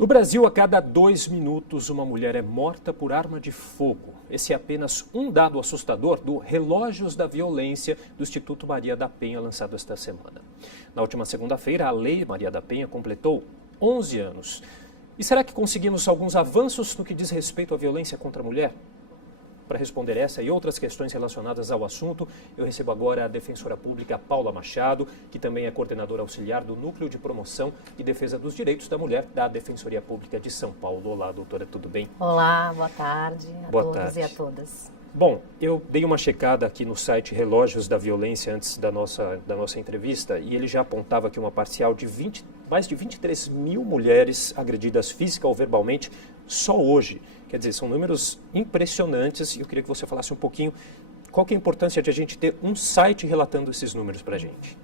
No Brasil, a cada 2 minutos, uma mulher é morta por arma de fogo. Esse é apenas um dado assustador do Relógios da Violência do Instituto Maria da Penha, lançado esta semana. Na última segunda-feira, a Lei Maria da Penha completou 11 anos. E será que conseguimos alguns avanços no que diz respeito à violência contra a mulher? Para responder essa e outras questões relacionadas ao assunto, eu recebo agora a defensora pública Paula Machado, que também é coordenadora auxiliar do Núcleo de Promoção e Defesa dos Direitos da Mulher da Defensoria Pública de São Paulo. Olá, doutora, tudo bem? Olá, boa tarde a todos e a todas. Bom, eu dei uma checada aqui no site Relógios da Violência antes da nossa entrevista e ele já apontava aqui uma parcial de mais de 23 mil mulheres agredidas física ou verbalmente só hoje. Quer dizer, são números impressionantes e eu queria que você falasse um pouquinho qual que é a importância de a gente ter um site relatando esses números para a gente.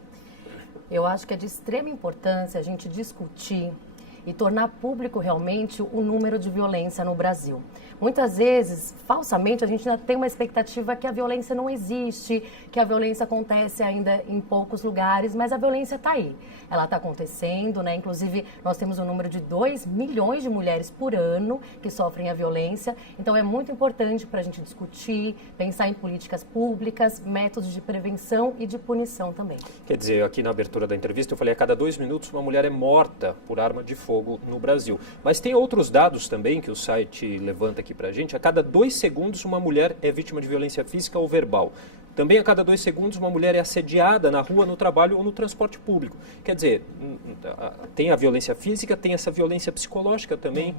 Eu acho que é de extrema importância a gente discutir e tornar público realmente o número de violência no Brasil. Muitas vezes, falsamente, a gente ainda tem uma expectativa que a violência não existe, que a violência acontece ainda em poucos lugares, mas a violência está aí. Ela está acontecendo, né? Inclusive, nós temos um número de 2 milhões de mulheres por ano que sofrem a violência. Então, é muito importante para a gente discutir, pensar em políticas públicas, métodos de prevenção e de punição também. Quer dizer, aqui na abertura da entrevista eu falei, a cada 2 minutos uma mulher é morta por arma de fogo no Brasil. Mas tem outros dados também que o site levanta aqui para a gente. A cada 2 segundos uma mulher é vítima de violência física ou verbal. Também a cada 2 segundos uma mulher é assediada na rua, no trabalho ou no transporte público. Quer dizer, tem a violência física, tem essa violência psicológica também,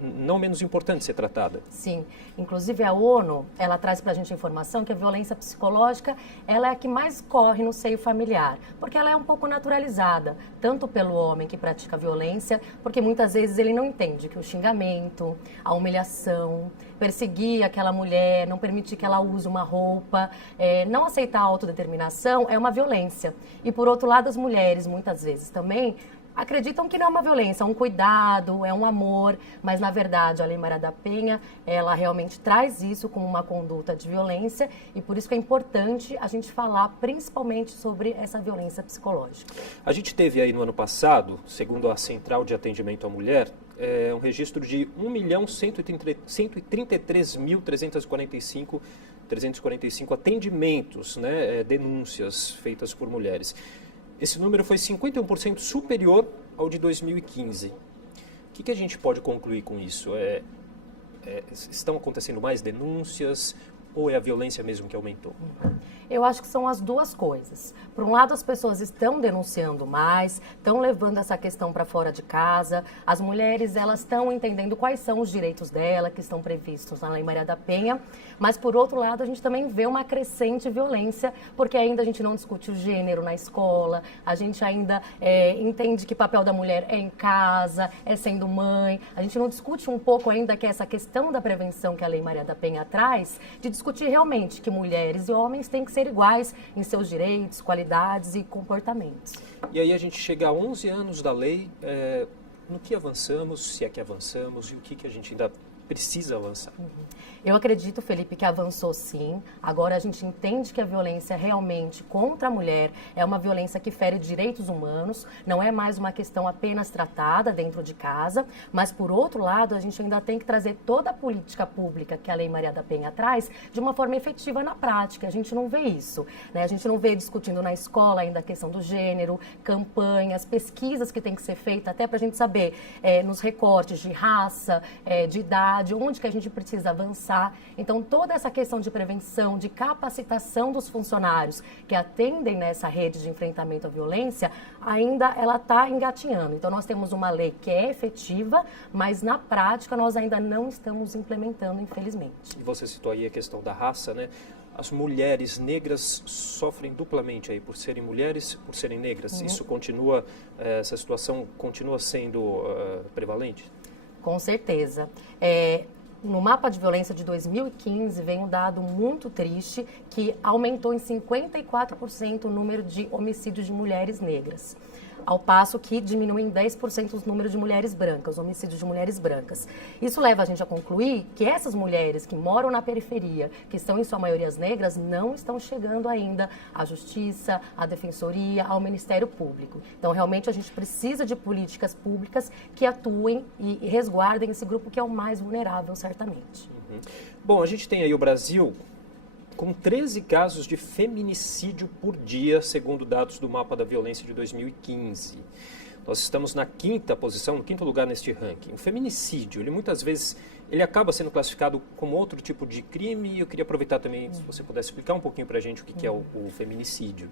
não menos importante ser tratada. Sim, inclusive a ONU, ela traz para a gente a informação que a violência psicológica, ela é a que mais corre no seio familiar, porque ela é um pouco naturalizada, tanto pelo homem que pratica violência, porque muitas vezes ele não entende que o xingamento, a humilhação, perseguir aquela mulher, não permitir que ela use uma roupa, não aceitar a autodeterminação é uma violência. E por outro lado, as mulheres, muitas vezes também, acreditam que não é uma violência, é um cuidado, é um amor, mas na verdade a Lei Maria da Penha, ela realmente traz isso como uma conduta de violência e por isso que é importante a gente falar principalmente sobre essa violência psicológica. A gente teve aí no ano passado, segundo a Central de Atendimento à Mulher, um registro de 1.133.345 atendimentos, né, denúncias feitas por mulheres. Esse número foi 51% superior ao de 2015. O que a gente pode concluir com isso? Estão acontecendo mais denúncias ou é a violência mesmo que aumentou? Eu acho que são as duas coisas. Por um lado, as pessoas estão denunciando mais, estão levando essa questão para fora de casa. As mulheres, elas estão entendendo quais são os direitos dela, que estão previstos na Lei Maria da Penha. Mas, por outro lado, a gente também vê uma crescente violência, porque ainda a gente não discute o gênero na escola, a gente ainda entende que o papel da mulher é em casa, é sendo mãe. A gente não discute um pouco ainda que essa questão da prevenção que a Lei Maria da Penha traz, de discutir realmente que mulheres e homens têm que ser iguais em seus direitos, qualidades e comportamentos. E aí a gente chega a 11 anos da lei, no que avançamos, se é que avançamos e o que a gente ainda precisa avançar? Eu acredito, Felipe, que avançou sim. Agora a gente entende que a violência realmente contra a mulher é uma violência que fere direitos humanos, não é mais uma questão apenas tratada dentro de casa, mas por outro lado a gente ainda tem que trazer toda a política pública que a Lei Maria da Penha traz de uma forma efetiva na prática. A gente não vê isso, né? A gente não vê discutindo na escola ainda a questão do gênero, campanhas, pesquisas que tem que ser feitas até para a gente saber nos recortes de raça, de idade, onde que a gente precisa avançar. Então, toda essa questão de prevenção, de capacitação dos funcionários que atendem nessa rede de enfrentamento à violência, ainda ela está engatinhando. Então, nós temos uma lei que é efetiva, mas na prática nós ainda não estamos implementando, infelizmente. E você citou aí a questão da raça, né? As mulheres negras sofrem duplamente aí por serem mulheres, por serem negras. Isso continua, essa situação continua sendo prevalente? Com certeza. No mapa de violência de 2015 vem um dado muito triste que aumentou em 54% o número de homicídios de mulheres negras. ao passo que diminuem em 10% os números de mulheres brancas, homicídios de mulheres brancas. Isso leva a gente a concluir que essas mulheres que moram na periferia, que estão em sua maioria negras, não estão chegando ainda à justiça, à defensoria, ao Ministério Público. Então, realmente, a gente precisa de políticas públicas que atuem e resguardem esse grupo que é o mais vulnerável, certamente. Bom, a gente tem aí o Brasil com 13 casos de feminicídio por dia, segundo dados do Mapa da Violência de 2015. Nós estamos na quinta posição, no quinto lugar neste ranking. O feminicídio, ele muitas vezes ele acaba sendo classificado como outro tipo de crime, e eu queria aproveitar também, se você pudesse explicar um pouquinho para a gente o que é o feminicídio.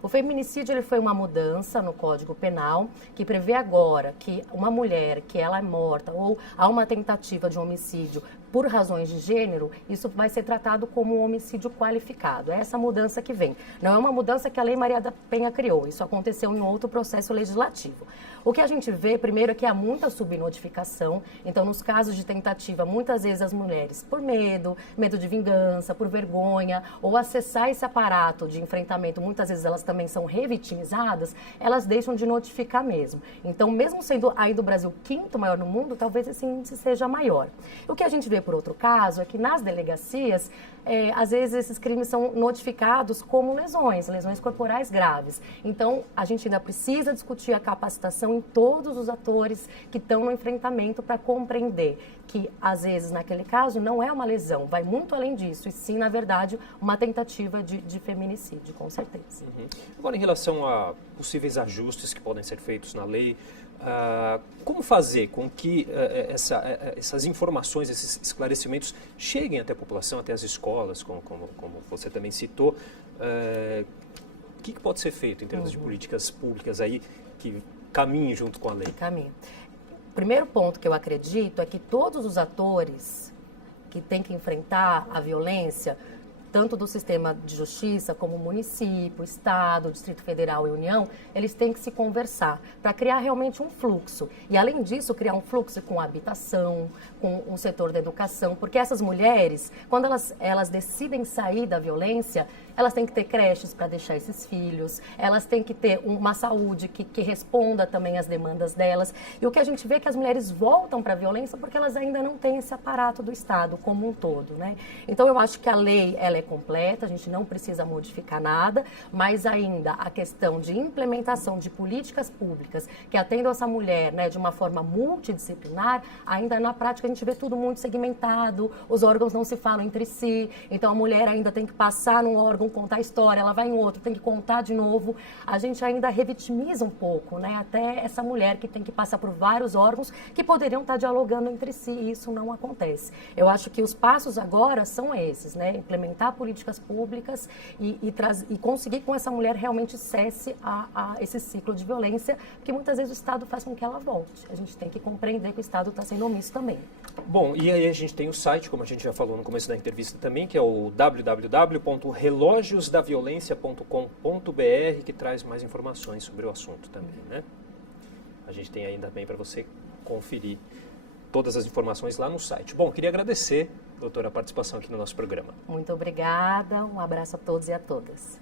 O feminicídio ele foi uma mudança no Código Penal que prevê agora que uma mulher que ela é morta ou há uma tentativa de homicídio por razões de gênero, isso vai ser tratado como um homicídio qualificado. É essa mudança que vem. Não é uma mudança que a Lei Maria da Penha criou, isso aconteceu em outro processo legislativo. O que a gente vê, primeiro, é que há muita subnotificação. Então, nos casos de tentativa, muitas vezes as mulheres, por medo de vingança, por vergonha, ou acessar esse aparato de enfrentamento, muitas vezes elas também são revitimizadas, elas deixam de notificar mesmo. Então, mesmo sendo ainda o Brasil quinto maior no mundo, talvez esse índice seja maior. O que a gente vê, por outro caso, é que nas delegacias, às vezes esses crimes são notificados como lesões corporais graves. Então, a gente ainda precisa discutir a capacitação em todos os atores que estão no enfrentamento para compreender que, às vezes, naquele caso, não é uma lesão, vai muito além disso, e sim, na verdade, uma tentativa de feminicídio, com certeza. Agora, em relação a possíveis ajustes que podem ser feitos na lei, como fazer com que essas informações, esses esclarecimentos cheguem até a população, até as escolas, como você também citou? O que pode ser feito em termos de políticas públicas aí que caminhem junto com a lei? Caminho. O primeiro ponto que eu acredito é que todos os atores que têm que enfrentar a violência, tanto do sistema de justiça como o município, Estado, Distrito Federal e União, eles têm que se conversar para criar realmente um fluxo. E, além disso, criar um fluxo com a habitação, com o setor da educação, porque essas mulheres, quando elas decidem sair da violência, elas têm que ter creches para deixar esses filhos, elas têm que ter uma saúde que responda também às demandas delas. E o que a gente vê é que as mulheres voltam para a violência porque elas ainda não têm esse aparato do Estado como um todo, né? Então, eu acho que a lei ela é completa, a gente não precisa modificar nada, mas ainda a questão de implementação de políticas públicas que atendam essa mulher, né, de uma forma multidisciplinar, ainda na prática a gente vê tudo muito segmentado, os órgãos não se falam entre si, então a mulher ainda tem que passar num órgão, contar a história, ela vai em outro, tem que contar de novo. A gente ainda revitimiza um pouco, né, até essa mulher que tem que passar por vários órgãos que poderiam estar dialogando entre si, e isso não acontece. Eu acho que os passos agora são esses, né, implementar políticas públicas e conseguir com essa mulher realmente cesse a esse ciclo de violência, porque muitas vezes o Estado faz com que ela volte. A gente tem que compreender que o Estado está sendo omisso também. Bom, e aí a gente tem o site, como a gente já falou no começo da entrevista também, que é o www.relógiosdaviolencia.com.br, que traz mais informações sobre o assunto também, né? A gente tem ainda bem para você conferir todas as informações lá no site. Bom, queria agradecer, doutora, a participação aqui no nosso programa. Muito obrigada, um abraço a todos e a todas.